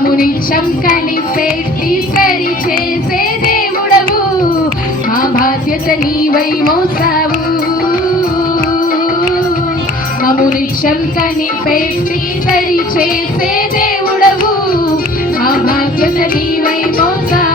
నిత్యం కనిపెట్టి సరి చేసే దేవుడవు. మా బాధ్యత నీవై మోసావు. మము నిత్యం కనిపెట్టి సరి చేసే దేవుడవు. మా బాధ్యత నీవై మోసావు.